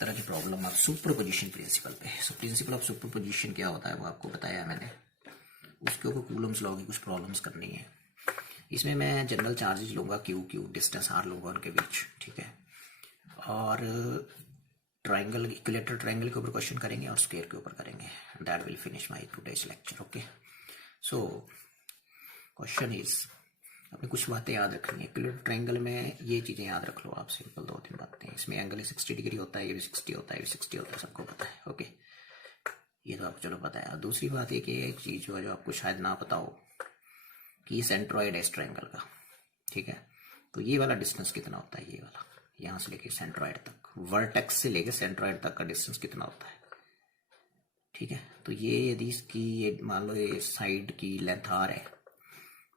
तरह की प्रॉब्लम आप सुपरपोजिशन प्रिंसिपल पे। सो प्रिंसिपल ऑफ सुपरपोजिशन क्या होता है वो आपको बताया मैंने। उसके ऊपर कूलम्स लॉ की कुछ प्रॉब्लम्स करनी है। इसमें मैं जनरल चार्जेस लूँगा, क्यू डिस्टेंस आर लूँगा उनके बीच, ठीक है। और ट्राइंगल, इक्विलेटरल ट्राइंगल के ऊपर क्वेश्चन करेंगे और स्क्वायर के ऊपर करेंगे। That will finish my today's lecture. Okay, so question is, आपने कुछ बातें याद रखनी है। इक्विलेटरल ट्राइंगल में ये चीज़ें याद रख लो आप, सिंपल 2-3 बातें। इसमें एंगल 60 डिग्री होता है, ये भी 60 होता है, ये भी 60 होता है, सबको पता है। ओके, ये तो आपको चलो पता है। दूसरी बात ये कि एक चीज़ जो आपको शायद ना पता हो कि सेंट्रॉइड है इस ट्राइंगल का, ठीक है। तो ये वाला डिस्टेंस कितना होता है, ये वाला यहाँ से लेके सेंट्रॉइड तक, वर्टेक्स से लेके सेंट्रॉइड तक का डिस्टेंस कितना होता है, ठीक है। तो ये यदि इसकी ये मान लो ये साइड की लेंथ आर है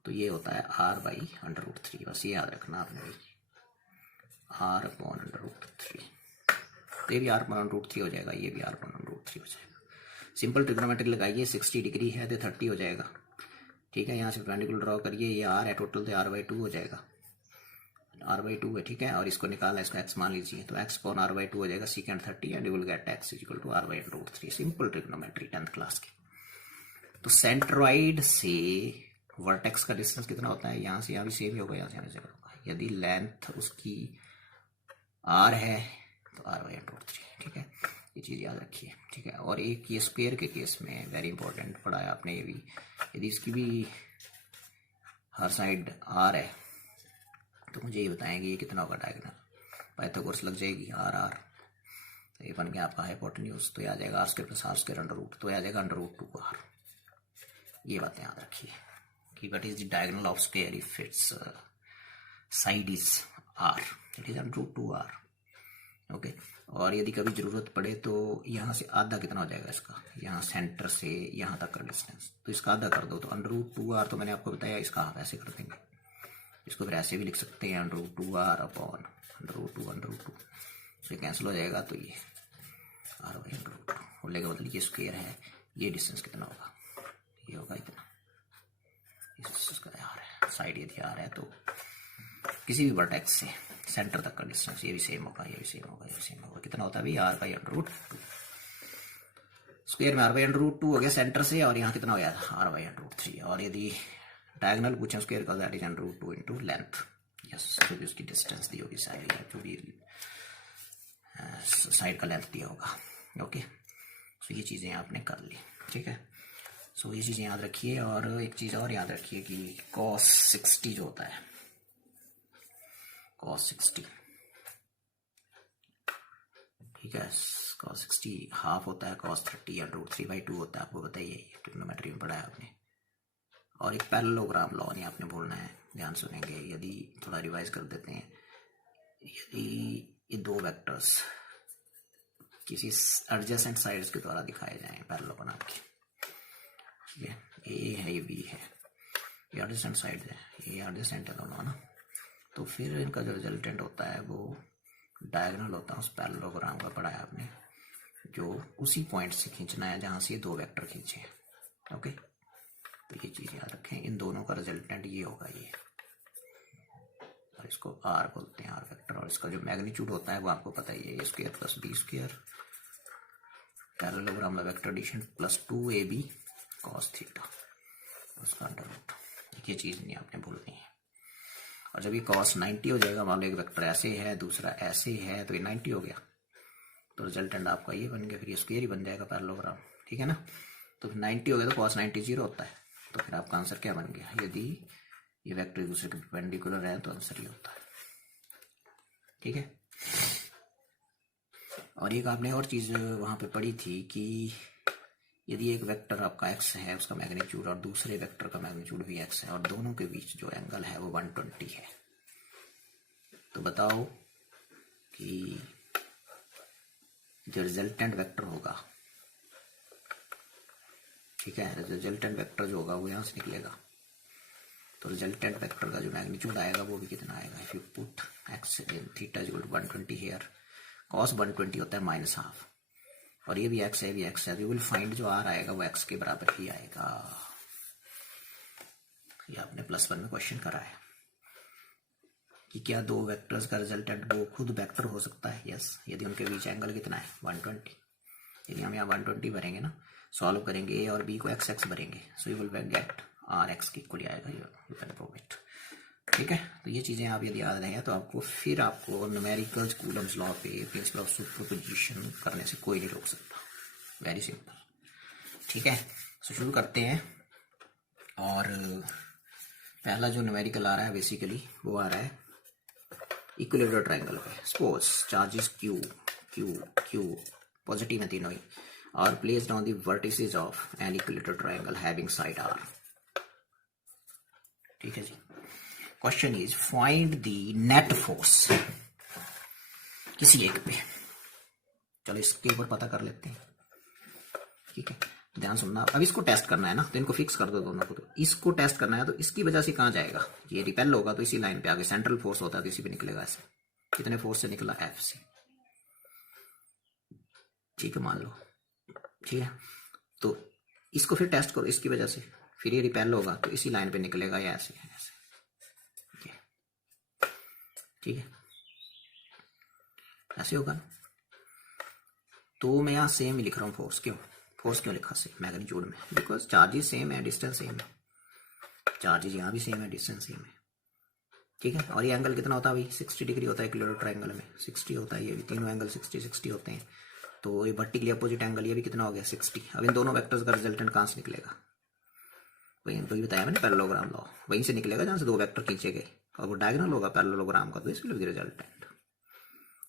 तो ये होता है r/√3। बस ये याद रखना आपने, r/√3। तो ये भी r/√3 हो जाएगा, ये भी r/√3 हो जाएगा। सिंपल ट्रिग्नोमेट्री लगाइए, 60 डिग्री है तो 30 हो जाएगा, ठीक है। यहाँ से परपेंडिकुलर ड्रॉ करिए, ये r है टोटल, तो r/2 हो जाएगा, r/2 है, ठीक है। और इसको निकालना, इसको x मान लीजिए, तो x अपॉन r/2 हो जाएगा secant 30 and you will get x equal to r/√3। Simple trigonometry 10th class की। तो सेंट्रॉइड से वर्टेक्स का डिस्टेंस कितना होता है, यहाँ से यहाँ भी सेम ही होगा, यहाँ से यहाँ भी सेम होगा। यदि लेंथ उसकी r है तो r/√3, ठीक है। ये चीज़ याद रखिए, ठीक है। और एक ये स्क्वायर के केस में वेरी इंपॉर्टेंट पढ़ा है आपने ये भी, यदि इसकी भी हर साइड r है तो मुझे ये बताएंगे ये कितना होगा डायगोनल। पाइथागोरस लग जाएगी r। तो ये बन गया आपका हाइपोटेन्यूज, तो ये आ जाएगा r² + r² अंडर रूट, तो ये आ जाएगा √2r। ये बातें याद रखिए कि what is the diagonal of square if it's side is r, it is √2r। Okay, और यदि कभी जरूरत पड़े तो यहाँ से आधा कितना हो जाएगा इसका, यहाँ सेंटर से यहाँ तक का डिस्टेंस, तो इसका आधा कर दो तो √2r। तो मैंने आपको बताया इसका आप ऐसे कर देंगे, इसको फिर ऐसे भी लिख सकते हैं √2r अपॉन √2। तो ये कैंसिल हो जाएगा, तो ये r/√2 होने का मतलब ये स्क्वायर है। ये डिस्टेंस कितना होगा, ये होगा इतना, इसका r है, साइड यदि r है तो किसी भी वर्टेक्स से सेंटर तक का डिस्टेंस, ये भी सेम होगा, ये भी सेम होगा, ये भी सेम होगा। कितना होता है भाई, r/√2। स्क्वायर में r/√2 हो गया सेंटर से, और यहाँ कितना हो गया r/√3। और यदि डायगोनल पूछे स्क्वायर का, that is √2 into length. Yes, जो भी उसकी डिस्टेंस दी होगी, साइड जो भी साइड का लेंथ दिया होगा। ओके, सो ये चीज़ें आपने कर ली, ठीक है। सो ये चीज़ें याद रखिए। और एक चीज़ और याद रखिए कि cos 60 जो होता है, cos 60, ठीक है, cos 60 हाफ होता है cos 30 या √3/2 होता है, आपको बताइए, ट्रिग्नोमेट्री में पढ़ा है आपने। और एक पैरेललोग्राम लॉ नहीं आपने बोलना है, ध्यान सुनेंगे। यदि थोड़ा रिवाइज कर देते हैं, यदि ये दो वेक्टर्स किसी एडजेसेंट साइड्स के द्वारा दिखाए जाएं पैरेललोग्राम के, ठीक है, ए है, ये बी है, ये एडजेसेंट साइड है, ये एडजेसेंट है दोनों, है ना। तो फिर इनका जो रिजल्टेंट होता है वो डायगोनल होता है उस पैरेललोग्राम का, पढ़ा है आपने, जो उसी पॉइंट से खींचना है जहाँ से ये दो वेक्टर खींचे हैं। ओके, तो ये चीज़ याद रखें, इन दोनों का रिजल्टेंट ये होगा, ये, और इसको r बोलते हैं, r वेक्टर। और इसका जो मैग्नीट्यूड होता है वो आपको पता ही है, a² + b², पैरेललोग्राम में vector addition +2ab cos theta, उसका अंडर रूट। ये चीज़ नहीं आपने बोलनी है। और जब ये cos 90 हो जाएगा, मान लो एक वेक्टर ऐसे है दूसरा ऐसे है, तो ये 90 हो गया, तो रिजल्टेंट आपका ये बन गया, फिर ये स्क्वायर ही बन जाएगा पैरेललोग्राम, ठीक है ना। तो फिर 90 हो गया तो cos 90 0 होता है, तो फिर आपका आंसर क्या बन गया, यदि ये वेक्टर एक दूसरे के परपेंडिकुलर है तो आंसर ये होता है, ठीक है। और एक आपने और चीज़ वहाँ पे पढ़ी थी कि यदि एक वेक्टर आपका x है, उसका मैग्नीट्यूड, और दूसरे वेक्टर का मैग्नीट्यूड भी x है, और दोनों के बीच जो एंगल है वो 120 है, तो बताओ कि जो रिजल्टेंट वेक्टर होगा, ठीक है, रिजल्टेंट वेक्टर जो होगा वो यहाँ से निकलेगा, तो रिजल्टेंट वेक्टर का जो मैग्नीट्यूड आएगा वो भी कितना आएगा, if you put x in theta equal to 120 here, cos 120 होता है -½ और ये भी x है, ये भी x है, यू विल फाइंड जो r आएगा वो x के बराबर ही आएगा। ये आपने +1 में क्वेश्चन करा है। कि क्या दो वेक्टर्स का रिजल्टेंट वो खुद वेक्टर हो सकता है। यस, यदि उनके बीच एंगल कितना है 120, यदि हम यहाँ 120 भरेंगे ना, सॉल्व करेंगे ए और बी को एक्स एक्स भरेंगे, so you will get r x की इक्वली आएगा। You can prove it. ठीक है, तो ये चीज़ें आप यदि याद रहें तो आपको फिर आपको न्यूमेरिकल्स कूलम्स लॉ पे प्रिंसिपल ऑफ सुपरपोजिशन करने से कोई नहीं रोक सकता। Very simple. ठीक है, तो शुरू करते हैं। और पहला जो न्यूमेरिकल आ रहा है बेसिकली वो आ रहा है इक्विलेटरल ट्रायंगल पे। Suppose charges Q Q Q positive है तीनों ही, और placed on the vertices of an equilateral triangle having side R. ठीक है जी। Question is find the net force किसी एक पे। चलो इसके ऊपर पता कर लेते हैं। ठीक है, ध्यान सुनना। अब इसको टेस्ट करना है ना, तो इनको फिक्स कर दो दोनों को। तो इसको टेस्ट करना है तो इसकी वजह से कहाँ जाएगा, ये रिपेल होगा तो इसी लाइन पे आगे सेंट्रल फोर्स होता है तो इसी पे निकलेगा ऐसे। कितने फोर्स से निकला, एफ से। ठीक है, मान लो। ठीक है, तो इसको फिर टेस्ट करो इसकी वजह से, फिर ये रिपेल होगा तो इसी लाइन पे निकलेगा या ऐसे ऐसे। ठीक है, ऐसे होगा ना। तो मैं यहाँ सेम ही लिख रहा हूँ फोर्स। क्यों लिखा सेम मैग्नीट्यूड में, बिकॉज चार्जेस सेम है, डिस्टेंस सेम है। चार्जेस यहाँ भी सेम है, डिस्टेंस सेम है। ठीक है, और ये एंगल कितना होता है भाई, 60 डिग्री होता है इक्विलेटरल ट्रायंगल में। 60 होता है, ये भी तीनों एंगल 60 होते हैं। तो ये वर्टिकली अपोजिट एंगल ये भी कितना हो गया 60। अब इन दोनों वेक्टर्स का रिजल्टेंट कहाँ से निकलेगा, वही बताया मैंने पैरेललोग्राम लॉ, वहीं से निकलेगा जहाँ से दो वेक्टर खींचे गए। और वो डायगोनल होगा पैरेललोग्राम का, तो इस विल बी द रिजल्टेंट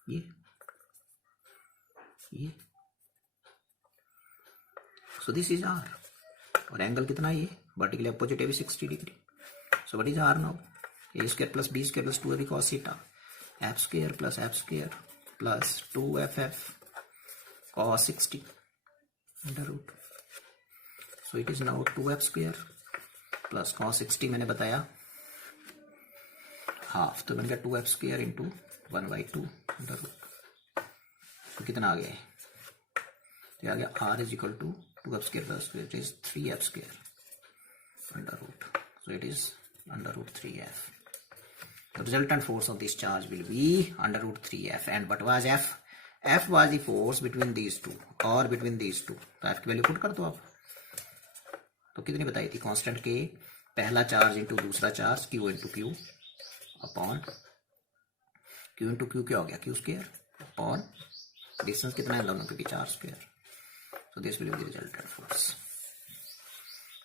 ये। सो दिस इज आर, और एंगल कितना है ये वर्टिकली अपोजिट है भी 60 degree. So what is r now, a square plus B square plus 2ab cos theta, f square plus 2ff cos 60 under root. So it is now 2f square plus cos 60 मैंने बताया half, तो बन गया 2f square into 1/2 under root. तो कितना आ गया है, तो आ गया r is equal to 2f square plus it is 3f square under root. So it is under root 3f। The resultant force of this charge will be under root 3f. And what was f? f was the force between these two or between these two. तो f की value put कर दो आप। तो कितनी बताई थी, constant के पहला चार्ज इंटू दूसरा charge q into Q upon q into Q क्या हो गया q स्क्वायर अपॉन डिस्टेंस कितना है दोनों के बीच r square. So this will be the resultant force.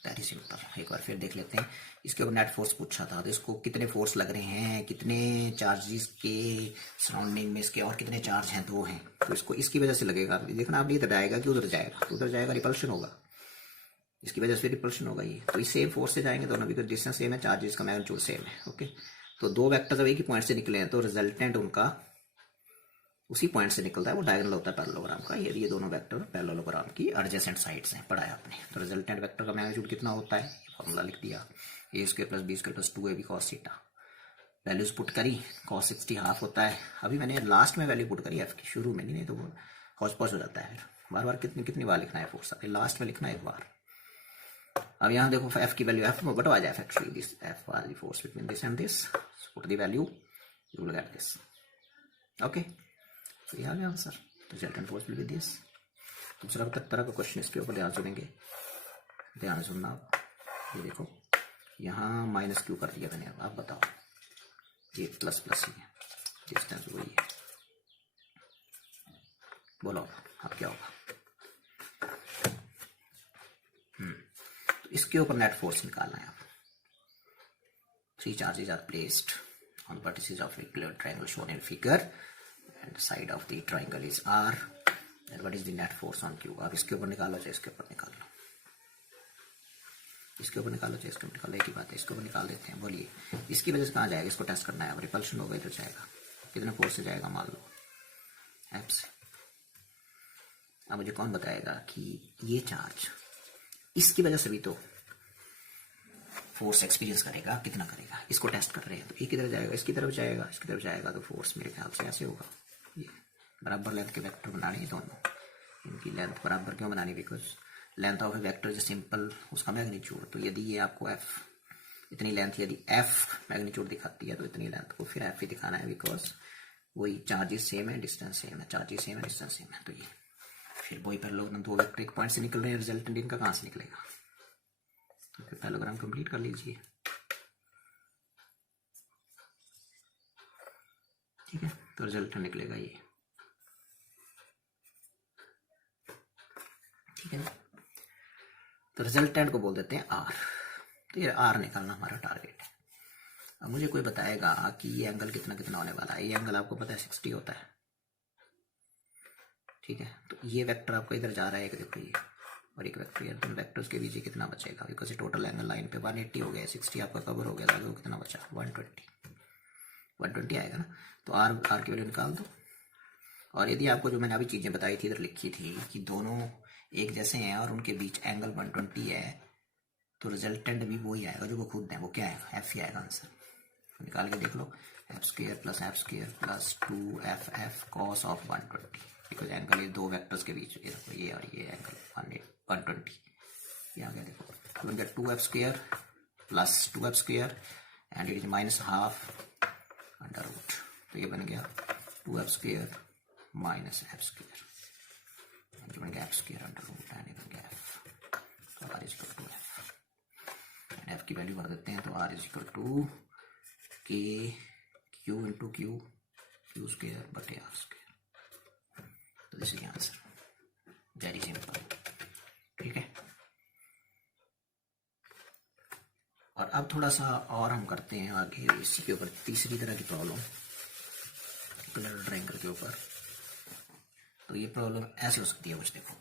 That is simple. एक बार फिर देख लेते हैं। इसके ऊपर नेट फोर्स पूछा था, तो इसको कितने फोर्स लग रहे हैं, कितने चार्जेस के सराउंडिंग में इसके, और कितने चार्ज हैं, 2 हैं। तो इसको इसकी वजह से लगेगा। देखना आप, इधर जाएगा कि उधर जाएगा, तो उधर जाएगा रिपल्शन होगा, इसकी वजह से रिपल्शन होगा ये। तो इस सेम फोर्स से जाएंगे दोनों, बिकॉज डिस्टेंस सेम है, चार्जेस का मैग्नीट्यूड सेम है। ओके, तो दो वेक्टर्स एक ही पॉइंट से निकले हैं, तो रिजल्टेंट उनका उसी पॉइंट से निकलता है, वो डायगोनल होता है पैरेललोग्राम का। यदि ये दोनों वेक्टर पैरेललोग्राम की एडजेसेंट साइड्स हैं, पढ़ाया आपने। तो रिजल्टेंट वेक्टर का मैग्नीट्यूड कितना होता है, फॉर्मूला लिख दिया, A square plus B square plus 2ab cos theta. Values put करी, cos 60 हाफ होता है। अभी मैंने लास्ट में वैल्यू पुट करी एफ की, शुरू में नहीं तो वो हौच पौच हो जाता है। बार बार कितनी बार लिखना है फोर्स, लास्ट में लिखना है एक बार। अब यहाँ देखो एफ की value, F but was F actually this, F was the force between this and this. Put the value, you will get this. Okay, तो ये आ गया answer. Resultant force will B this. दूसरा तरह का क्वेश्चन इसके ऊपर ध्यान सुनेंगे, ध्यान सुनना आप। ये देखो यहाँ माइनस क्यू कर दिया मैंने, अब आप बताओ, ये प्लस प्लस ही है, डिस्टेंस वही है, बोलो अब क्या होगा। तो इसके ऊपर नेट फोर्स निकालना है आप। 3 charges are placed on vertices of equilateral triangle shown in figure and the side of the triangle is R, and what is the net force on Q। आप इसके ऊपर निकालो चाहे इसके ऊपर निकाल लो, इसके ऊपर निकालो चाहे इसके ऊपर निकालो, एक ही बात है। इसके ऊपर निकाल देते हैं। बोलिए इसकी वजह से कहाँ जाएगा, इसको टेस्ट करना है। अब रिपल्शन होगा, इधर जाएगा, कितने फोर्स से जाएगा, मान लो एफ से। अब मुझे कौन बताएगा कि ये चार्ज इसकी वजह से भी तो फोर्स एक्सपीरियंस करेगा, कितना करेगा, इसको टेस्ट कर रहे हैं। तो एक किधर जाएगा, इसकी तरफ जाएगा, इसकी तरफ जाएगा, तो फोर्स मेरे ख्याल से ऐसे होगा। ये बराबर लेंथ के वेक्टर बनाने हैं दोनों, इनकी लेंथ बराबर क्यों बनानी, because length of A vector जो सिंपल उसका मैग्नीट्यूड। तो यदि ये आपको एफ इतनी लेंथ यदि एफ मैग्नीट्यूड दिखाती है तो इतनी लेंथ को फिर एफ ही दिखाना है, बिकॉज वही चार्जेस सेम है, डिस्टेंस सेम है, चार्जेस सेम है, डिस्टेंस सेम है। तो ये फिर वही पैरेललोग्राम, दो वेक्टर एक पॉइंट से निकल रहे हैं, रिजल्टेंट इनका कहाँ से निकलेगा? तो फिर पैरेललोग्राम कंप्लीट कर लीजिए। ठीक है, तो रिजल्टेंट निकलेगा ये। ठीक है, तो रिजल्टेंट को बोल देते हैं आर। तो ये आर निकालना हमारा टारगेट है। अब मुझे कोई बताएगा कि ये एंगल कितना कितना होने वाला है। ये एंगल आपको पता है 60 होता है। ठीक है, तो ये वेक्टर आपका इधर जा रहा है, देखो ये, और एक वेक्टर ये, दोनों वेक्टर्स के बीच कितना बचेगा? बिकॉज टोटल एंगल लाइन पे 180 हो गया, 60 आपका कवर हो गया, तो आगे कितना बचा? 120 आएगा ना। तो आर की वैल्यू निकाल दो। और यदि आपको जो मैंने अभी चीज़ें बताई थी इधर लिखी थी कि दोनों एक जैसे हैं और उनके बीच एंगल 120 है, तो रिजल्टेंट भी वही आएगा जो वो खुद दें, वो क्या आएगा? एफ ही आएगा आंसर। निकाल के देख लो, F square plus 2FF cos of 120, because angle ये दो वेक्टर्स के बीच, ये देखो ये और ये एंगल 120, ये आ गया। देखो तो बन गया 2F² plus 2F² and it is minus half under root. तो ये बन गया 2F² माइनस F², जो बन गया F² अंडर रूट एंड ये बन गया F। तो r is equal to F and F की वैल्यू भर देते हैं। तो r is equal to k q into q square बटे आर स्क्वायर। तो this is answer, very simple. ठीक है, और अब थोड़ा सा और हम करते हैं आगे इसी के ऊपर तीसरी तरह की प्रॉब्लम, कलर ट्रायंगल के ऊपर। तो ये प्रॉब्लम ऐसे हो सकती है कुछ, देखो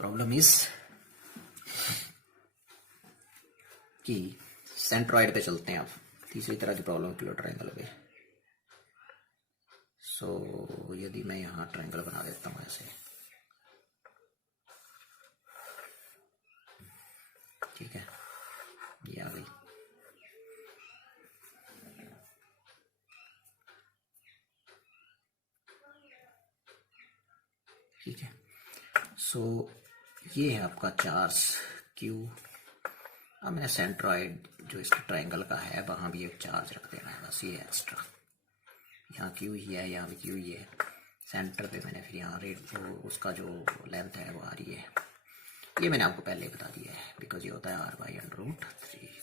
प्रॉब्लम इज कि सेंट्रॉइड पे चलते हैं। अब तीसरी तरह की प्रॉब्लम क्लोज ट्रायंगल पे। सो यदि मैं यहाँ ट्रायंगल बना देता हूँ ऐसे, ठीक है, ये आ गई। ठीक है, सो ये है आपका चार्ज क्यू। अब मैंने सेंट्रॉइड जो इसके ट्रायंगल का है वहाँ भी एक चार्ज रख देना है, बस ये एक्स्ट्रा। यहाँ क्यू ही है, यहाँ भी क्यू ही है। सेंटर पे मैंने फिर यहाँ रेड उसका जो लेंथ है वो आ रही है। ये मैंने आपको पहले बता दिया है, बिकॉज ये होता है r/√3।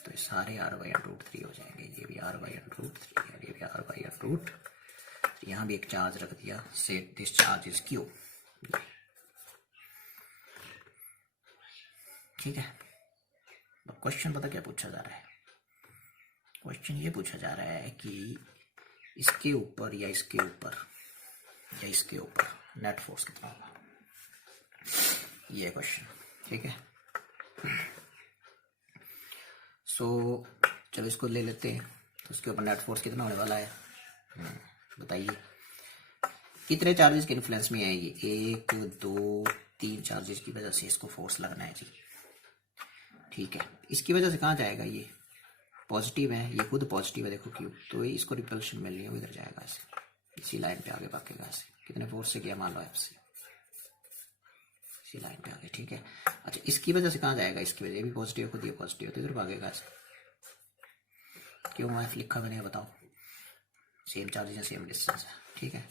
तो ये सारे r/√3 हो जाएंगे। ये भी r/√3 और ये भी r/√3। यहाँ भी एक चार्ज रख दिया, set this charge is Q. ठीक है, क्वेश्चन पता क्या पूछा जा रहा है? क्वेश्चन ये पूछा जा रहा है कि इसके ऊपर या इसके ऊपर या इसके ऊपर नेट फोर्स कितना होगा, ये क्वेश्चन। ठीक है, सो चलो इसको ले लेते हैं। तो इसके ऊपर नेट फोर्स कितना होने वाला है, बताइए। कितने चार्जेस के इन्फ्लुएंस में है ये? 1 2 3 चार्जेस की वजह से इसको फोर्स लगना है जी। ठीक है, इसकी वजह से कहाँ जाएगा? ये पॉजिटिव है, ये खुद पॉजिटिव है, देखो क्यू। तो ये इसको रिपल्शन मिल रही है, वो इधर जाएगा ऐसे, इसी लाइन पे आगे भागेगा ऐसे। कितने फोर्स से किया? मान लो एफ से, इसी लाइन पे आगे। ठीक है, अच्छा इसकी वजह से कहाँ जाएगा? इसकी वजह भी पॉजिटिव, खुद ये पॉजिटिव, तो इधर भागेगा ऐसे। क्यों एफ लिखा मैंने, बताओ? सेम चार्जेस है, सेम डिस्टेंस है। ठीक है,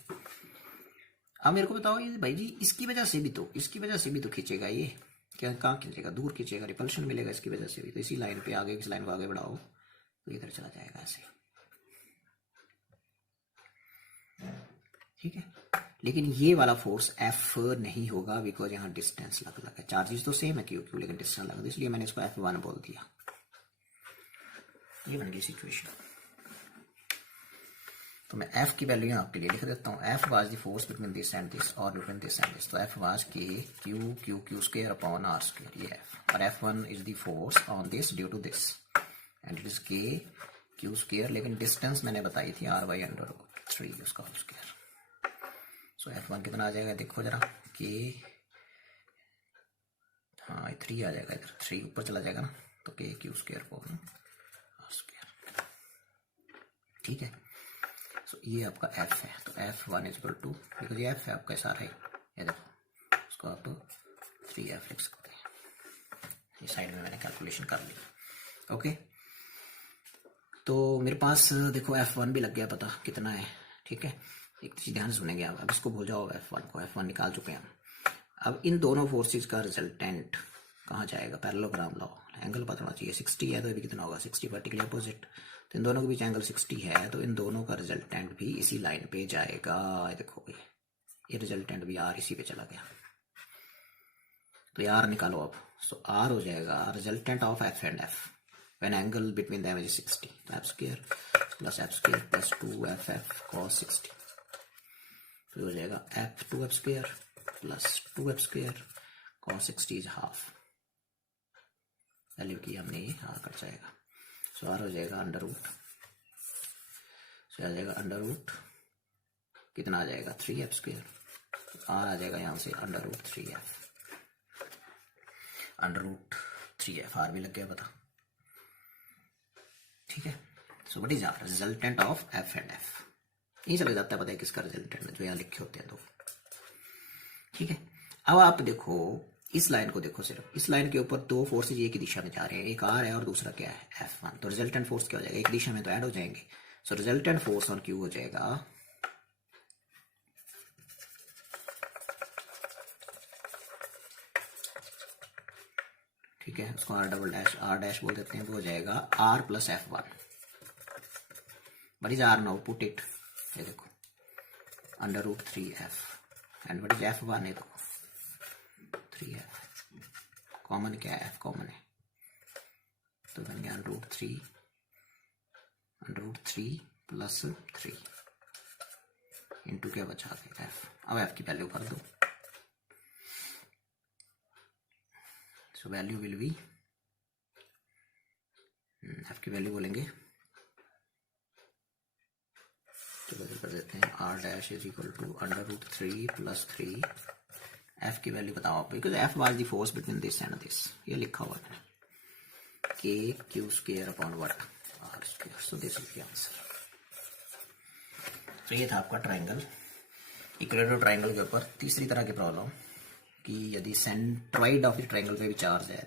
अब मेरे को बताओ ये भाई जी, इसकी वजह से भी तो खींचेगा ये। क्या कहाँ खींचेगा? दूर खींचेगा, रिपल्शन मिलेगा इसकी वजह से भी। तो इसी लाइन पे आगे, इस लाइन को आगे बढ़ाओ तो इधर चला जाएगा ऐसे। ठीक है, लेकिन ये वाला फोर्स F नहीं होगा, बिकॉज यहाँ डिस्टेंस लग है। चार्जेस तो सेम है क्यू, लेकिन डिस्टेंस लगा, इसलिए मैंने इसको F1 बोल दिया। ये बन गई सिचुएशन। तो मैं F की वैल्यू आपके लिए लिख देता हूँ। F was the force between this and this और बिटवीन दिस एंड दिस। तो F was k q square upon r square, ये F। और F1 is the force on this due to this and it is k q square, लेकिन distance मैंने बताई थी r/√3 उसका whole square. सो F1 कितना आ जाएगा देखो जरा, के, हाँ 3 आ जाएगा, इधर 3 ऊपर चला जाएगा ना, तो k q square upon r square. ठीक है, सो ये आपका F है। तो F1 is equal to, because ये F है आपका सारा ही, ये देखो उसको आप 3F लिख सकते हैं। ये साइड में मैंने कैलकुलेशन कर ली। ओके, तो मेरे पास देखो F1 भी लग गया पता कितना है। ठीक है, एक चीज ध्यान से सुनेंगे आप, अब इसको भूल जाओ, F1 को, F1 निकाल चुके हैं हम। अब इन दोनों फोर्सेस का रिजल्टेंट कहाँ जाएगा, पैरेललोग्राम लाओ, एंगल पता होना चाहिए। 60 है तो ये भी कितना होगा, 60 वर्टिकली अपोजिट, तो इन दोनों के बीच एंगल 60 है, तो इन दोनों का रिजल्टेंट भी इसी लाइन पे जाएगा। देखो ये रिजल्टेंट भी आर इसी पे चला गया, तो ये आर निकालो अब। सो आर हो जाएगा resultant of f and F when angle between them is 60, तो F square plus 2ff cos 60, तो हो जाएगा f square plus 2f square cos 60 is half, value की हमने ये आर कट जाएगा। सो आर हो जाएगा अंडर रूट, सो आ जाएगा अंडर रूट कितना आ जाएगा 3f स्क्वायर, आर आ जाएगा यहाँ से under root 3f, under root 3f, r भी लग गया पता। ठीक है, so what is r, resultant of f and f. यही चले जाता है पता है किसका रिजल्टेंट, जो यहाँ लिखे होते हैं दो। ठीक है, अब आप देखो इस लाइन को, देखो सिर्फ इस लाइन के ऊपर दो फोर्सेज एक ही दिशा में जा रहे हैं, एक आर है और दूसरा क्या है F1, तो रिजल्टेंट फोर्स क्या हो जाएगा, एक दिशा में तो ऐड हो जाएंगे। So resultant force on Q हो जाएगा ठीक है, उसको आर डैश बोल देते हैं, वो हो जाएगा r plus F1। What is r now, put it, ये देखो under root 3f and what is F1 है देखो 3f, कॉमन क्या है, f कॉमन है, तो बन गया अंडर रूट 3 प्लस 3 इंटू क्या बचा के f। अब f की वैल्यू भर दो, so value will be, f की वैल्यू बोलेंगे, चलो कर देते हैं r dash is equal to under root 3 plus 3, f की वैल्यू बताओ आप, because f was the force between this and this, ये लिखा हुआ है k q square upon what r square, so this is the answer. तो ये था आपका ट्रायंगल, इक्विलेटरल ट्रायंगल के ऊपर तीसरी तरह की प्रॉब्लम कि यदि सेंट्रॉइड ऑफ द ट्रायंगल पे भी चार्ज है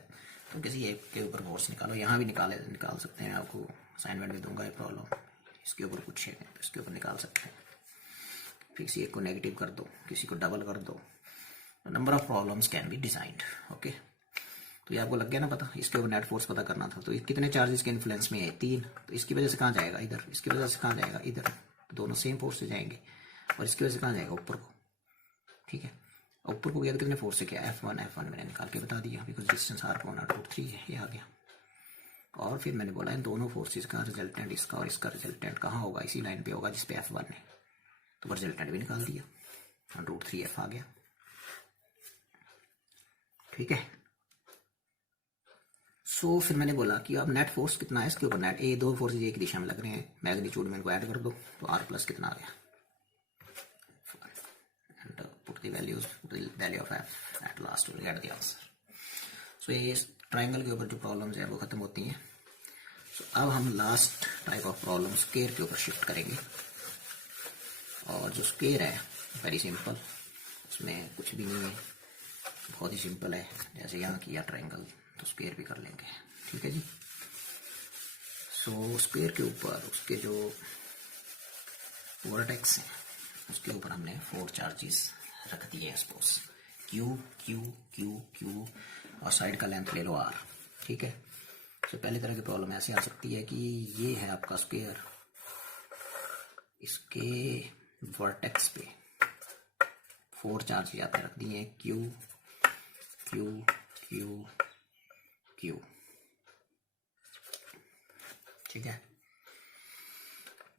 तो किसी एक के ऊपर फोर्स निकालो। यहाँ भी निकाल सकते हैं, आपको असाइनमेंट में दूंगा ये प्रॉब्लम, इसके ऊपर पूछेंगे तो इसके ऊपर निकाल सकते हैं। फिर किसी एक को नेगेटिव कर दो, किसी को डबल कर दो, number of problems can be designed. Okay, तो ये आपको लग गया ना पता, इसके ऊपर नेट फोर्स पता करना था। तो कितने चार्जेस के इन्फ्लुएंस में है 3, तो इसकी वजह से कहाँ जाएगा इधर, इसकी वजह से कहाँ जाएगा इधर, तो दोनों सेम फोर्स से जाएंगे, और इसकी वजह से कहाँ जाएगा ऊपर को। ठीक है, ऊपर को गया तो कितने फोर्स से क्या, F1 मैंने निकाल के बता दिया, बिकॉज डिस्टेंस आर को रूट 3 है, ये आ गया। और फिर मैंने बोला इन दोनों फोर्सेस का रिजल्टेंट, इसका और इसका रिजल्टेंट कहाँ होगा, इसी लाइन पे होगा जिसपे F1 है, तो रिजल्टेंट भी निकाल दिया, रूट 3f आ गया। ठीक है, सो फिर मैंने बोला कि अब नेट फोर्स कितना है इसके ऊपर, नेट ए दो फोर्सेज एक दिशा में लग रहे हैं, मैग्नीट्यूड में इनको ऐड कर दो, तो आर प्लस कितना आ गया, and put the value of F at last will get the answer. So ये ट्रायंगल के ऊपर जो प्रॉब्लम्स है वो खत्म होती हैं। सो अब हम last type of problem square के ऊपर शिफ्ट करेंगे, और जो स्क्वायर है वेरी सिंपल, उसमें कुछ भी नहीं है, बहुत ही सिंपल है, जैसे यहाँ किया ट्रायंगल तो स्क्वायर भी कर लेंगे। ठीक है जी, सो स्क्वायर के ऊपर उसके जो वर्टेक्स हैं उसके ऊपर हमने 4 चार्जेस रख दिए हैं, suppose Q Q Q Q, और साइड का लेंथ ले लो आर। ठीक है, तो पहली तरह की प्रॉब्लम ऐसे आ सकती है कि ये है आपका स्क्वायर, इसके वर्टेक्स पे 4 चार्जेस आपने रख दिए हैं, क्यू क्यू क्यू क्यू। ठीक है,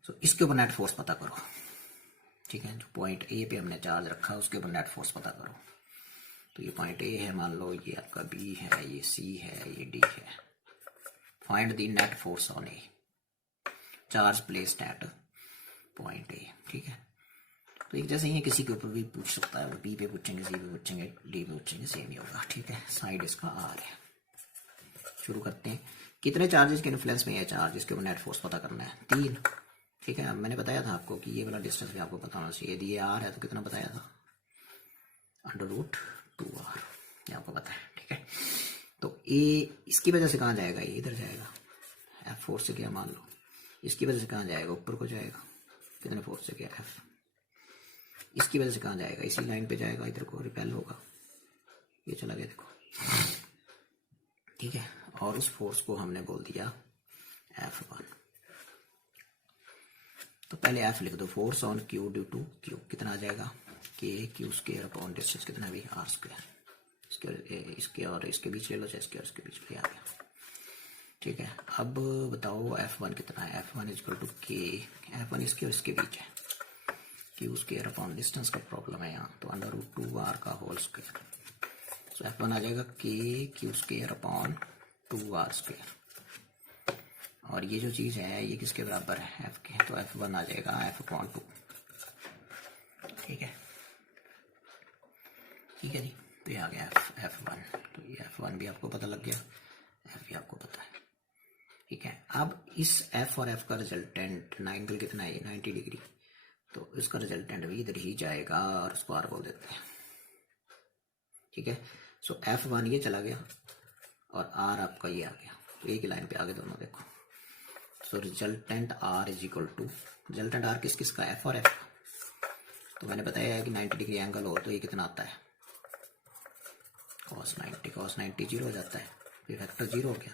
तो इसके ऊपर नेट फोर्स पता करो। ठीक है, जो पॉइंट ए पे हमने चार्ज रखा है उसके ऊपर नेट फोर्स पता करो। तो ये पॉइंट ए है, मान लो ये आपका बी है, ये सी है, ये डी है। Find the net force on A, charge placed at point A. ठीक है, तो एक जैसे ही किसी के ऊपर भी पूछ सकता है, बी पे पूछेंगे, सी पे पूछेंगे, डी पे पूछेंगे, सेम ही होगा। ठीक है, साइड इसका आर है। शुरू करते हैं, कितने चार्जेस के इन्फ्लुएंस में है चार्ज, इसके ऊपर नेट फोर्स पता करना है 3। ठीक है, मैंने बताया था आपको कि ये वाला डिस्टेंस भी आपको पता होना चाहिए, यदि ये आर है तो कितना बताया था, अंडर रूट 2r, ये आपको पता है। ठीक है, तो ए इसकी वजह से कहाँ जाएगा, ये इधर जाएगा, एफ फोर्स से गया मान लो, इसकी वजह से कहाँ जाएगा, ऊपर को जाएगा, कितने फोर्स से गया एफ, इसकी वजह से कहाँ जाएगा, इसी लाइन पे जाएगा, इधर को रिपेल होगा, ये चला गया देखो, ठीक है। और उस फोर्स को हमने बोल दिया F1। तो पहले F लिख दो, force on Q due to Q कितना आ जाएगा, के क्यू स्क्वायर अपॉन डिस्टेंस कितना भी आर स्क्वायर, इसके और इसके बीच ले लो, चाहे इसके और इसके बीच ले आ गया, ठीक है। अब बताओ F1 कितना है, F1 इज इक्वल टू के, F1 इसके और इसके बीच है, क्यू स्क्वायर अपॉन डिस्टेंस का प्रॉब्लम है यहाँ, तो अंडर रूट 2r का होल स्क्वायर, तो F1 आ जाएगा के q square upon 2r square, और ये जो चीज़ है ये किसके बराबर है, F के, तो F1 आ जाएगा F अपॉन 2, ठीक है, ठीक है जी। तो ये आ गया F1, तो ये F1 भी आपको पता लग गया, F भी आपको पता है, ठीक है। अब इस F और F का रिजल्टेंट ना एंगल कितना है, 90 डिग्री, तो इसका रिजल्टेंट भी इधर ही जाएगा और उसको R बोल देते हैं, ठीक है। सो F1 ये चला गया और R आपका ये आ गया, तो एक ही लाइन पे आ गए दोनों, देखो। So resultant R is equal to, resultant R किस किस का, F और F का, तो मैंने बताया है कि 90 डिग्री एंगल हो तो ये कितना आता है, cos 90 जीरो हो जाता है, फिर फैक्टर जीरो हो गया,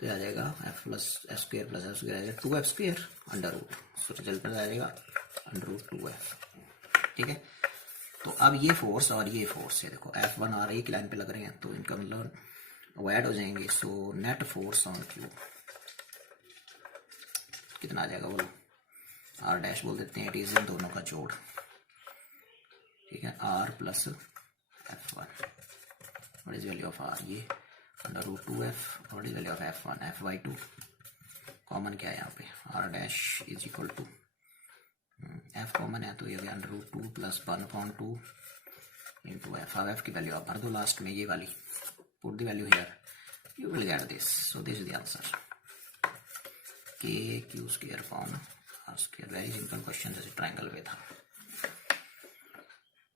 तो ये आ जाएगा F plus F square plus F square आ जाएगा 2F square under root, so resultant आ जाएगा अंडर रूट 2F, ठीक है। तो अब ये फोर्स और ये फोर्स है, देखो F1 और एक लाइन पे लग रहे हैं, तो इनका मतलब वो ऐड हो जाएंगे, so net force on Q कितना आ जाएगा, बोलो, R डैश बोल देते हैं, इट इज इन दोनों का जोड़, ठीक है, R plus F1, what is value of R, ये under root 2F, what is value of F1, F/2, common क्या है यहाँ पे, R dash is equal to, F common है तो ये under root 2 plus 1/2 into F, अब F की वैल्यू आप भर दो लास्ट में, ये वाली, put the value here, you will get this, so this is the answer, k q square upon r square, very simple question, जैसे ट्रायंगल में था,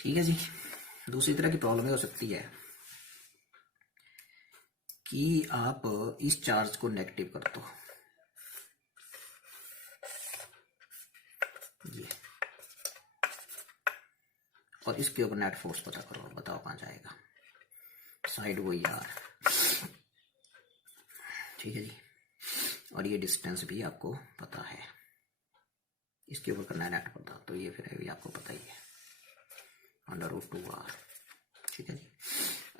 ठीक है जी। दूसरी तरह की प्रॉब्लम हो सकती है कि आप इस चार्ज को नेगेटिव कर दो, ये, और इसके ऊपर नेट फोर्स पता करो, बताओ कहाँ जाएगा, साइड वही यार, ठीक है जी। और ये डिस्टेंस भी आपको पता है, इसके ऊपर करना है नेट पता, तो ये फिर भी आपको पता ही है, अंडर रूट 2r, ठीक है जी।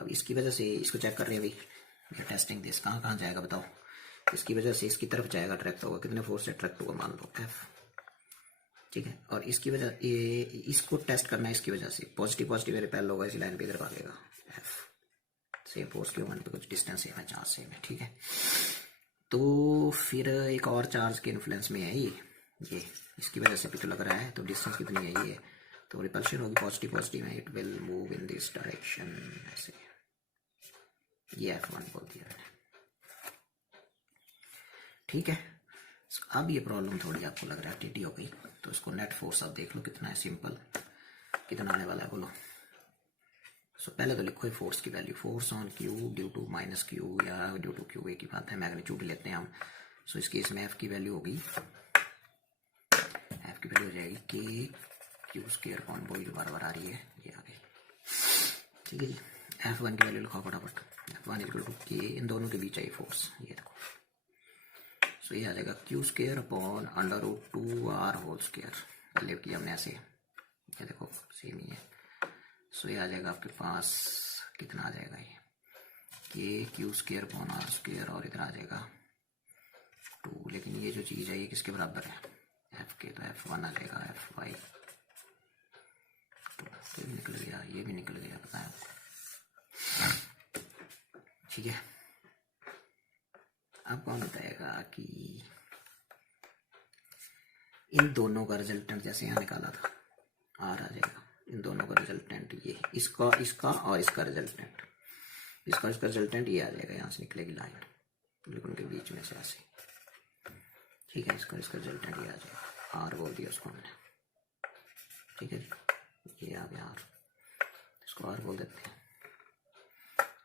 अब इसकी वजह से इसको चेक कर रहे हैं भाई, टेस्टिंग दिस, कहाँ कहाँ जाएगा बताओ, इसकी वजह से इसकी तरफ जाएगा, अट्रैक्ट होगा, कितने फोर्स से अट्रैक्ट होगा, मान लो F, ठीक है। और इसकी वजह, ये इसको टेस्ट करना है, इसकी वजह से पॉजिटिव पॉजिटिव रिपेल होगा, इसी लाइन पे इधर भागेगा F, सेम फोर्स के वन पे कुछ डिस्टेंस सेम है, चार्ज सेम है, ठीक है। तो फिर एक और चार्ज के इन्फ्लुएंस में है ये इसकी वजह से भी तो लग रहा है, तो डिस्टेंस कितनी है ये, तो रिपल्शन होगी पॉजिटिव पॉजिटिव में, it will move in this direction, ऐसे, ये F1 बोल दिया मैंने, ठीक है। अब ये प्रॉब्लम थोड़ी आपको लग रहा है टीटी हो गई, तो इसको नेट फोर्स अब देख लो कितना है, सिंपल, कितना आने वाला है बोलो। सो पहले तो लिखो फोर्स की value, force on Q due to minus Q या ड्यू टू Q, एक ही बात है, मैग्नीट्यूड लेते हैं हम। सो इस केस में F की वैल्यू होगी, F की वैल्यू हो जाएगी के क्यू स्क्वायर अपॉन, वही बार बार आ रही है, ये आ गई, ठीक है जी। F1 की वैल्यू लिखो फटाफट, F1 इक्वल टू के, इन दोनों के बीच आई फोर्स, ये देखो, सो ये आ जाएगा q square upon under root 2r whole square, leave किया हमने ऐसे, ये देखो सेम ही है, सो ये आ जाएगा आपके पास, कितना आ जाएगा ये, k q square upon r square, और इधर आ जाएगा 2, लेकिन ये जो चीज़ है ये किसके बराबर है, F के, तो F1 आ जाएगा F/2, तो ये भी निकल गया, ये भी निकल गया, पता है आपको, ठीक है। अब कौन बताएगा कि इन दोनों का रिजल्टेंट जैसे यहाँ निकाला था, R आ जाएगा, इन दोनों का रिजल्टेंट ये, इसका और इसका रिजल्टेंट, इसका रिजल्टेंट ये आ जाएगा, यहाँ से निकलेगी लाइन, बिल्कुल उनके बीच में से ऐसे, ठीक है। इसका रिजल्टेंट ये आ जाएगा, R बोल दिया उसको हमने, ठीक है, ये आ गया R, इसको R बोल देते हैं।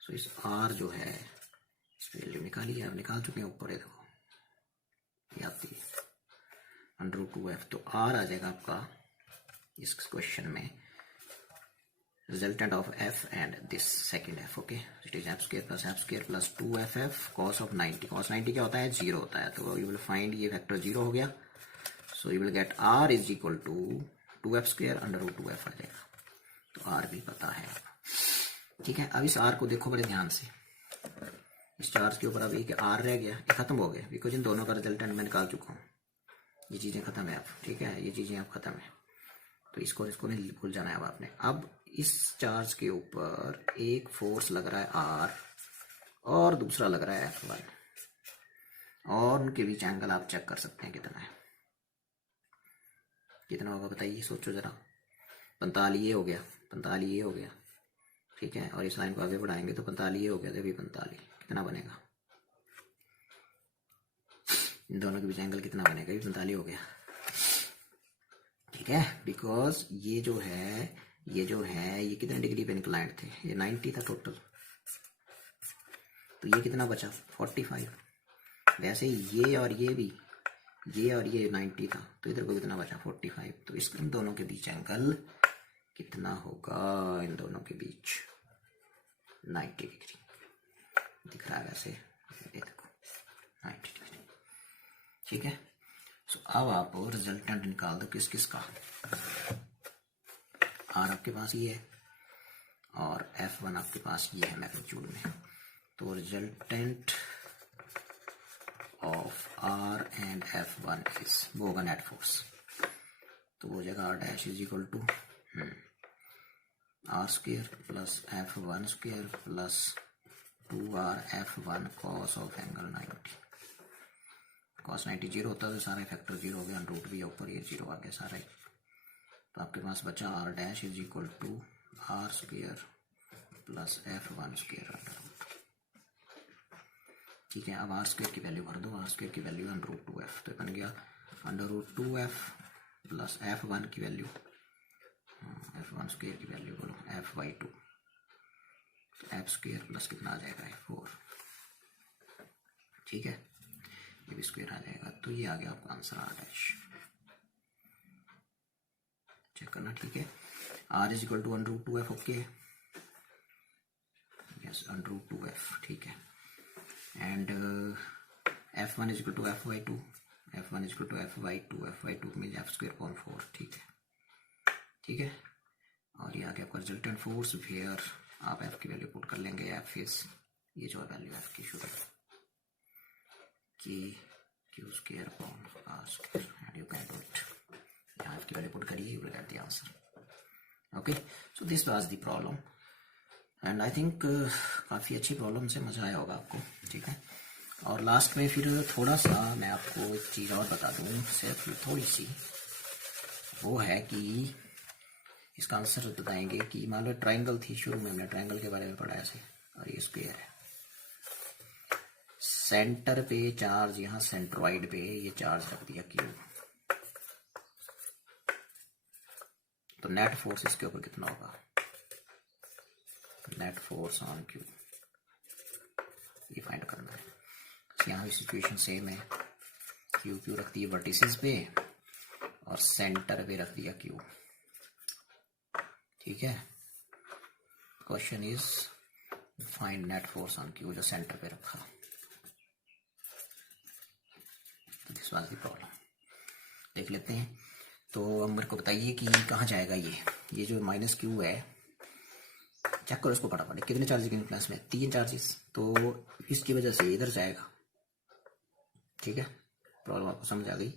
सो इस R जो है वैल्यू निकालिए, आप निकाल चुके हैं ऊपर, है देखो ये आती है √2f। तो r आ जाएगा आपका इस क्वेश्चन में resultant of f and this second f। Okay, it is f² plus 2ff cos of 90। cos 90 क्या होता है? 0 होता है। तो यू विल फाइंड ये फैक्टर 0 हो गया, so you will get r is equal to 2f² √2f आ जाएगा। तो r भी पता है, ठीक है। अब इस r को देखो बड़े ध्यान से, इस चार्ज के ऊपर अब एक r रह गया, ये खत्म हो गया बिकॉज इन दोनों का रिजल्टेंट मैं निकाल चुका हूँ। ये चीज़ें खत्म है अब, ठीक है, ये चीज़ें अब खत्म है। तो इसको नहीं भूल जाना है अब आपने। अब इस चार्ज के ऊपर एक फोर्स लग रहा है r और दूसरा लग रहा है F1, और उनके बीच एंगल आप चेक कर सकते हैं कितना है। कितना होगा बताइए, सोचो जरा। 45 ये हो गया, 45 ये हो गया, ठीक है। और इस लाइन को आगे बढ़ाएंगे तो 45 ये हो गया, तो भी 45 कितना बनेगा? इन दोनों के बीच एंगल कितना बनेगा? ये 45 हो गया, ठीक है। बिकॉज ये जो है ये कितने डिग्री पे इंक्लाइंड थे? ये 90 था टोटल, तो ये कितना बचा? 45। वैसे ये और ये भी, ये और ये 90 था, तो इधर को कितना बचा? 45। तो इन दोनों के बीच एंगल कितना होगा? इन दोनों के बीच 90 डिग्री दिख रहा है वैसे, ये देखो 90 डिग्री, ठीक है। सो अब आप रिजल्टेंट निकाल दो किस किस का। r आपके पास ये है और F1 आपके पास ये है मैग्नीट्यूड में। तो resultant of r and F1 is, वो होगा नेट फोर्स। तो वो हो जाएगा r' is equal to r² plus F1² plus 2rF1 cos of angle 90। cos 90 0 होता है तो सारा फैक्टर 0 हो गया, रूट भी ऊपर ये 0 आ गया सारा ही। तो आपके पास बचा r' is equal to r² plus F1² under root, ठीक है। अब r² की वैल्यू भर दो, r² की वैल्यू √2f, तो बन गया √2f प्लस F1 की वैल्यू, F1² की वैल्यू बोलो f/2, f² प्लस कितना आ जाएगा? 4, ठीक है। ये भी स्क्वायर आ जाएगा, तो ये आ गया आपका आंसर r'। चेक करना, ठीक है। r is equal to √2f, okay, yes √2f, ठीक है। And F1 is equal to f/2, F1 is equal to f/2 mean f²/4, ठीक है, ठीक है। और ये आ गया आपका रिजल्टेंट फोर्स, वेयर आप f की वैल्यू पुट कर लेंगे। f इज, ये जो वैल्यू f की शुरू कि Q² upon r² and you can do it. यहाँ f की वैल्यू पुट करिए, you will get the answer. Okay, so this was the problem and I think काफ़ी अच्छी प्रॉब्लम से मज़ा आया होगा आपको, ठीक है। और लास्ट में फिर थोड़ा सा मैं आपको एक चीज़ और बता दूँ, सिर्फ थोड़ी सी, वो है कि इसका आंसर बताएंगे कि मान लो ट्राइंगल थी, शुरू में हमने ट्राइंगल के बारे में पढ़ा ऐसे, और ये स्क्वायर है। सेंटर पे चार्ज, यहाँ सेंट्रॉइड पे ये चार्ज रख दिया Q, तो नेट फोर्स इसके ऊपर कितना होगा? नेट फोर्स ऑन Q ये फाइंड करना है। यहाँ भी सिचुएशन सेम है, Q रख दिए वर्टिसेस पे और सेंटर पे रख दिया Q, ठीक है। Question is find net force on Q, जो सेंटर पे रखा। तो दिस वाज द प्रॉब्लम, देख लेते हैं। तो अब मेरे को बताइए कि कहाँ जाएगा ये जो -Q है, चेक करो इसको फटाफट, कितने चार्जेस के इन्फ्लुएंस में? 3 चार्जेस, तो इसकी वजह से इधर जाएगा, ठीक है। प्रॉब्लम आपको समझ आ गई।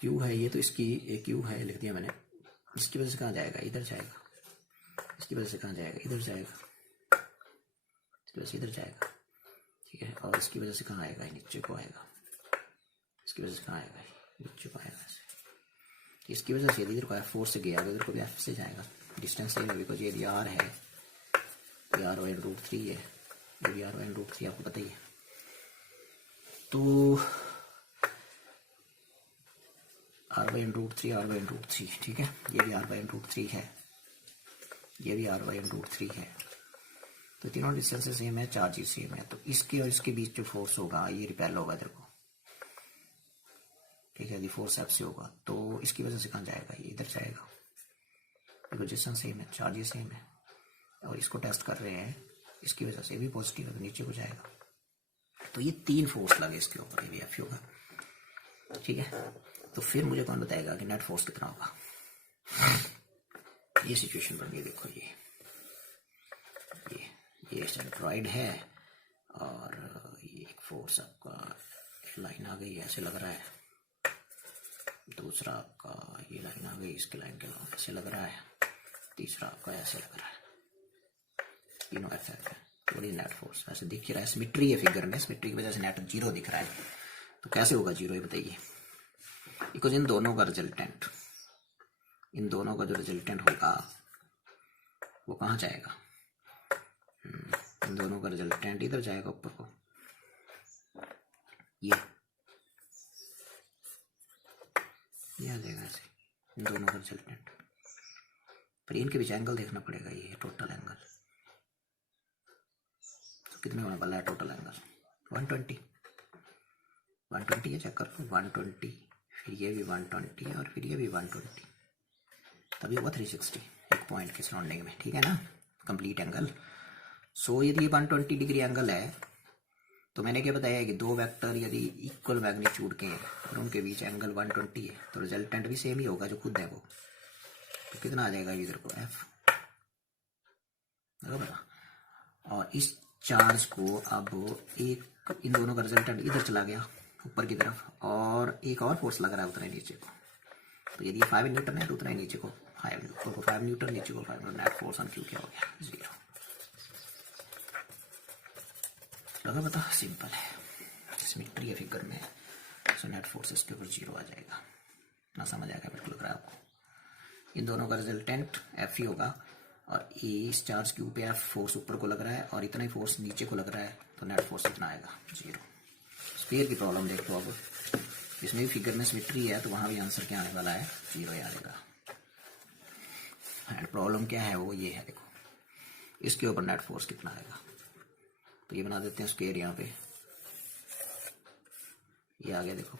Q है ये, तो इसकी एक Q है लिख दिया मैंने, इसकी वजह से कहाँ जाएगा? इधर जाएगा। इसकी वजह से कहाँ जाएगा? इधर जाएगा। इसकी वजह से इधर जाएगा, ठीक है। और इसकी वजह से कहाँ आएगा? नीचे को आएगा। इसकी वजह से कहाँ आएगा? नीचे को आएगा ऐसे। इसकी वजह से इधर को F4 से गया, इधर को भी F से जाएगा। डिस्टेंस सेम है बिकॉज ये R है, ये R/√3 है, ये भी R/√3 आपको पता ही है। तो R/√3 ठीक है, ये भी R/√3 है, ये भी R/√3 है। तो तीनों डिस्टेंस सेम है, चार्जेस सेम है, तो इसके और इसके बीच जो फोर्स होगा ये रिपेल होगा इधर को, ठीक है। यदि फोर्स एफ से होगा तो इसकी वजह से कहाँ जाएगा, ये इधर जाएगा, बिकॉज डिस्टेंस सेम है, चार्जेस सेम है, और इसको टेस्ट कर रहे हैं, इसकी वजह से भी पॉजिटिव है तो नीचे को जाएगा। तो ये 3 फोर्स लगे इसके ऊपर, ये भी एफ होगा, ठीक है। तो फिर मुझे कौन बताएगा कि नेट फोर्स कितना होगा। ये सिचुएशन बन गई, देखो ये सेंट्रॉइड है और ये एक फोर्स आपका लाइन आ गई, ऐसे लग रहा है, दूसरा आपका ये लाइन आ गई, इसके लाइन के बाद ऐसे लग रहा है, तीसरा आपका ऐसे लग रहा है, तीनों एफ है, थोड़ी नेट फोर्स ऐसे दिख रहा है। सिमेट्री है फिगर में, सिमेट्री की वजह से नेट 0 दिख रहा है। तो कैसे होगा 0 ये बताइए, बिकॉज इन दोनों का रिजल्टेंट होगा वो कहाँ जाएगा, इन दोनों का रिजल्टेंट इधर जाएगा ऊपर को, ये आ जाएगा ऐसे, इन दोनों का रिजल्टेंट। पर इनके बीच एंगल देखना पड़ेगा, ये टोटल एंगल तो कितने होने वाला है टोटल एंगल, 120 है, चेक कर लो, 120, फिर ये भी 120 और फिर ये भी 120, तभी हुआ 360 एक पॉइंट के सराउंडिंग में, ठीक है ना, कंप्लीट एंगल। सो यदि ये 120 डिग्री एंगल है तो मैंने क्या बताया कि दो वेक्टर यदि इक्वल मैग्नीट्यूड के हैं और उनके बीच एंगल 120 है तो रिजल्टेंट भी सेम ही होगा जो खुद है वो, तो कितना आ जाएगा इधर को एफ, बराबर। और इस चार्ज को अब एक, इन दोनों का रिजल्टेंट इधर चला गया ऊपर की तरफ, और एक और फोर्स लग रहा है उतना ही नीचे को, तो यदि 5 न्यूटन है तो उतना ही नीचे को 5 न्यूटन, नीचे को 5 Newton, net force on Q क्या हो गया, 0। लगा पता, सिंपल है, सिमेट्री है फिगर में, सो नेट फोर्स इसके ऊपर 0 आ जाएगा ना, समझ आएगा बिल्कुल लग रहा है आपको। इन दोनों का रिजल्टेंट एफ ही होगा, और इस चार्ज क्यू पे एफ फोर्स ऊपर को लग रहा है और इतना ही फोर्स नीचे को लग रहा है, तो नेट फोर्स कितना आएगा, 0। स्फीयर की प्रॉब्लम देख लो, अब इसमें भी फिगर में सिमेट्री है तो वहां भी आंसर क्या आने वाला है, 0 ही आएगा। एंड प्रॉब्लम क्या है वो ये है, देखो इसके ऊपर नेट फोर्स कितना आएगा, तो ये बना देते हैं स्क्वायर, यहाँ पे ये आ गया देखो,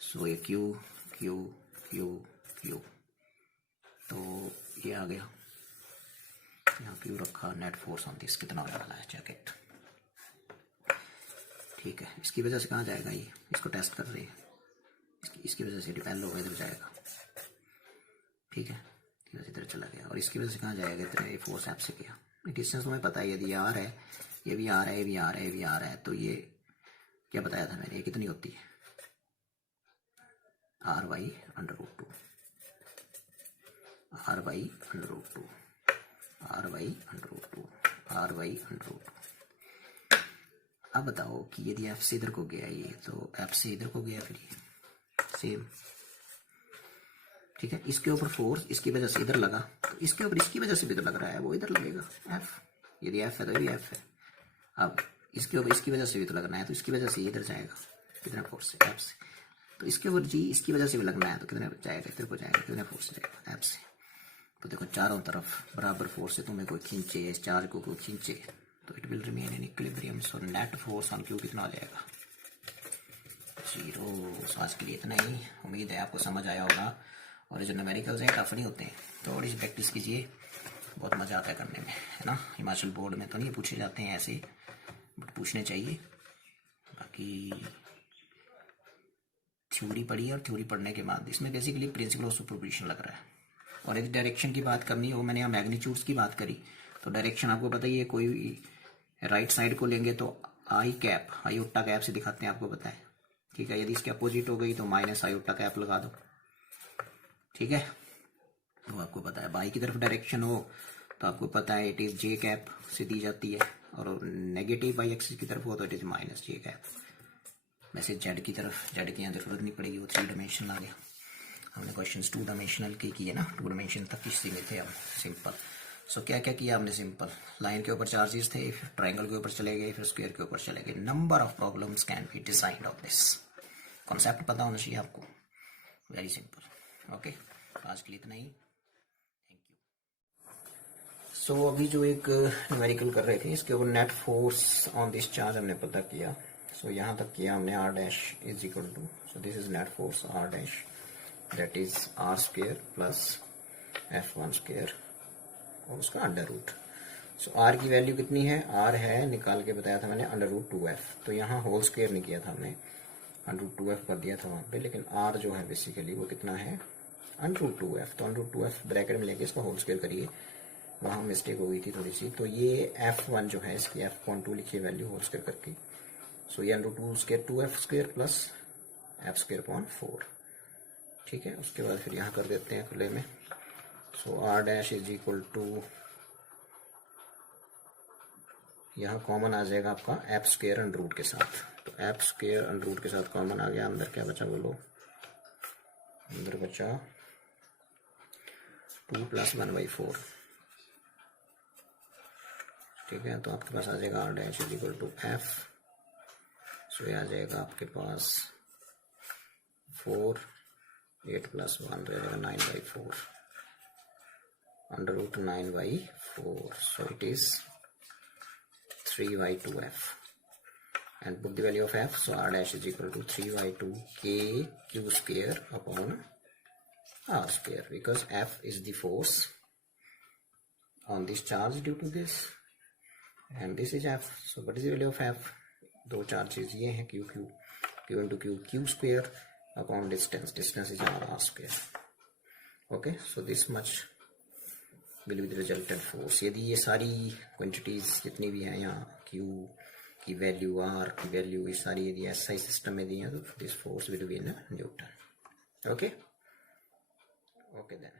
सो ये क्यू क्यू क्यू क्यू, तो ये आ गया, यहाँ क्यू रखा, नेट फोर्स ऑन दिस कितना होने वाला है, चेक इट, ठीक है। इसकी वजह से कहाँ जाएगा, ये इसको टेस्ट कर रही है, इसकी वजह से रिपेल होगा, इधर जाएगा, ठीक है, इधर चला गया, और इसकी वजह से कहाँ जाएगा, इधर ये फोर्स ऐप से किया। डिस्टेंस तुम्हें पता है, यदि आर है, ये भी आर है, ये भी आर है, ये भी आर है, तो ये क्या बताया था मैंने, ये कितनी होती है, r y under root 2, r y under root 2, r y under root 2, r y under root 2। अब बताओ कि यदि एफ से इधर को गया ये, तो एफ से इधर को गया, फिर ये सेम, ठीक है। इसके ऊपर फोर्स इसकी वजह से इधर लगा, तो इसके ऊपर इसकी वजह से भी इधर लग रहा है, वो इधर लगेगा एफ, यदि एफ है तो ये एफ है। अब इसके ऊपर इसकी वजह से भी तो लगना है, तो इसकी वजह से इधर जाएगा, कितना फोर्स से, एफ से। तो इसके ऊपर जी इसकी वजह से भी लगना है, तो कितने जाएगा, इधर को जाएगा, कितने फोर्स से जाएगा, एफ से। तो देखो चारों तरफ बराबर फोर्स से तुम्हें कोई खींचे, इस चार्ज को कोई खींचे, तो it will remain in equilibrium, so net force on Q कितना आ जाएगा, 0। आज के लिए इतना ही, उम्मीद है आपको समझ आया होगा। और ये जो न्यूमेरिकल्स हैं टफ नहीं होते हैं, थोड़ी सी प्रैक्टिस कीजिए, बहुत मज़ा आता है करने में, है ना। हिमाचल बोर्ड में तो नहीं पूछे जाते हैं ऐसे, बट पूछने चाहिए। बाकी थ्योरी पढ़ी, और थ्योरी पढ़ने के बाद इसमें बेसिकली प्रिंसिपल ऑफ सुपरपोजिशन लग रहा है। और एक डायरेक्शन की बात करनी हो, मैंने यहाँ मैग्नीट्यूड्स की बात करी, तो डायरेक्शन आपको पता ही है, कोई राइट साइड को लेंगे तो आई कैप, आयोटा कैप से दिखाते हैं, आपको पता है, ठीक है। यदि इसके अपोजिट हो गई तो माइनस आयोटा कैप लगा दो, ठीक है। तो आपको पता है बाई की तरफ डायरेक्शन हो तो आपको पता है इट इज जे कैप से दी जाती है, और नेगेटिव बाई एक्सिस की तरफ हो तो it is minus J cap. वैसे जेड की तरफ, जेड की यहाँ जरूरत नहीं पड़ेगी, वो 3 डायमेंशन आ गया। हमने क्वेश्चन 2 डायमेंशनल के किए ना, 2 डायमेंशन तक किसी में थे हम, सिंपल। सो क्या क्या किया हमने, सिंपल लाइन के ऊपर चार्जेस थे, फिर ट्राइंगल के ऊपर चले गए, फिर स्क्वायर के ऊपर चले गए। Number of problems can be designed of this, concept पता होना चाहिए आपको, वेरी सिंपल। ओके, आज के लिए इतना ही। सो अभी जो एक न्यूमेरिकल कर रहे थे इसके ऊपर net force on this charge हमने पता किया। सो यहाँ तक किया हमने r dash is equal to, so this is net force r dash that is r square plus F1 square और उसका अंडर रूट। सो आर की वैल्यू कितनी है, आर है निकाल के बताया था मैंने अंडर रूट 2F, तो यहाँ होल स्क्वेयर नहीं किया था हमने, अंडर रूट 2F कर दिया था वहाँ पे, लेकिन आर जो है बेसिकली वो कितना है अंडर रूट 2F, तो अंडर रूट 2F ब्रैकेट में लेके इसका होल स्क्वेयर करिए, वहाँ मिस्टेक हो गई थी थोड़ी सी। तो ये F1 जो है इसकी F.2 लिखिए वैल्यू होल स्क्वेयर करके। सो ये under 2 square 2F square plus F square upon 4, ठीक है। उसके बाद फिर यहाँ कर देते हैं खुले में। So R dash is equal to, यहाँ कॉमन आ जाएगा आपका एफ स्क्वेयर अंडर रूट के साथ, तो एफ स्क्वेयर अंडर रूट के साथ कॉमन आ गया, अंदर क्या बचा बोलो, अंदर बचा 2 + 1/4, ठीक है। तो आपके पास आ जाएगा R dash is equal to F, so ये आ जाएगा आपके पास 4, 8 + 1 रहेगा 9/4 अंडर रूट 9/4, so it is 3/2F and put the value of F, so R dash is equal to 3/2 K Q square upon R square, because F is the force on this charge due to this and this is F. So what is the value of F? दो charges ये हैं Q into Q square upon distance is R square. Okay, so this much will be the resultant force. यदि ये सारी quantities जितनी भी हैं यहाँ Q की वैल्यू, R की वैल्यू, ये सारी यदि SI सिस्टम में दी हैं तो this force will be in newton. Okay then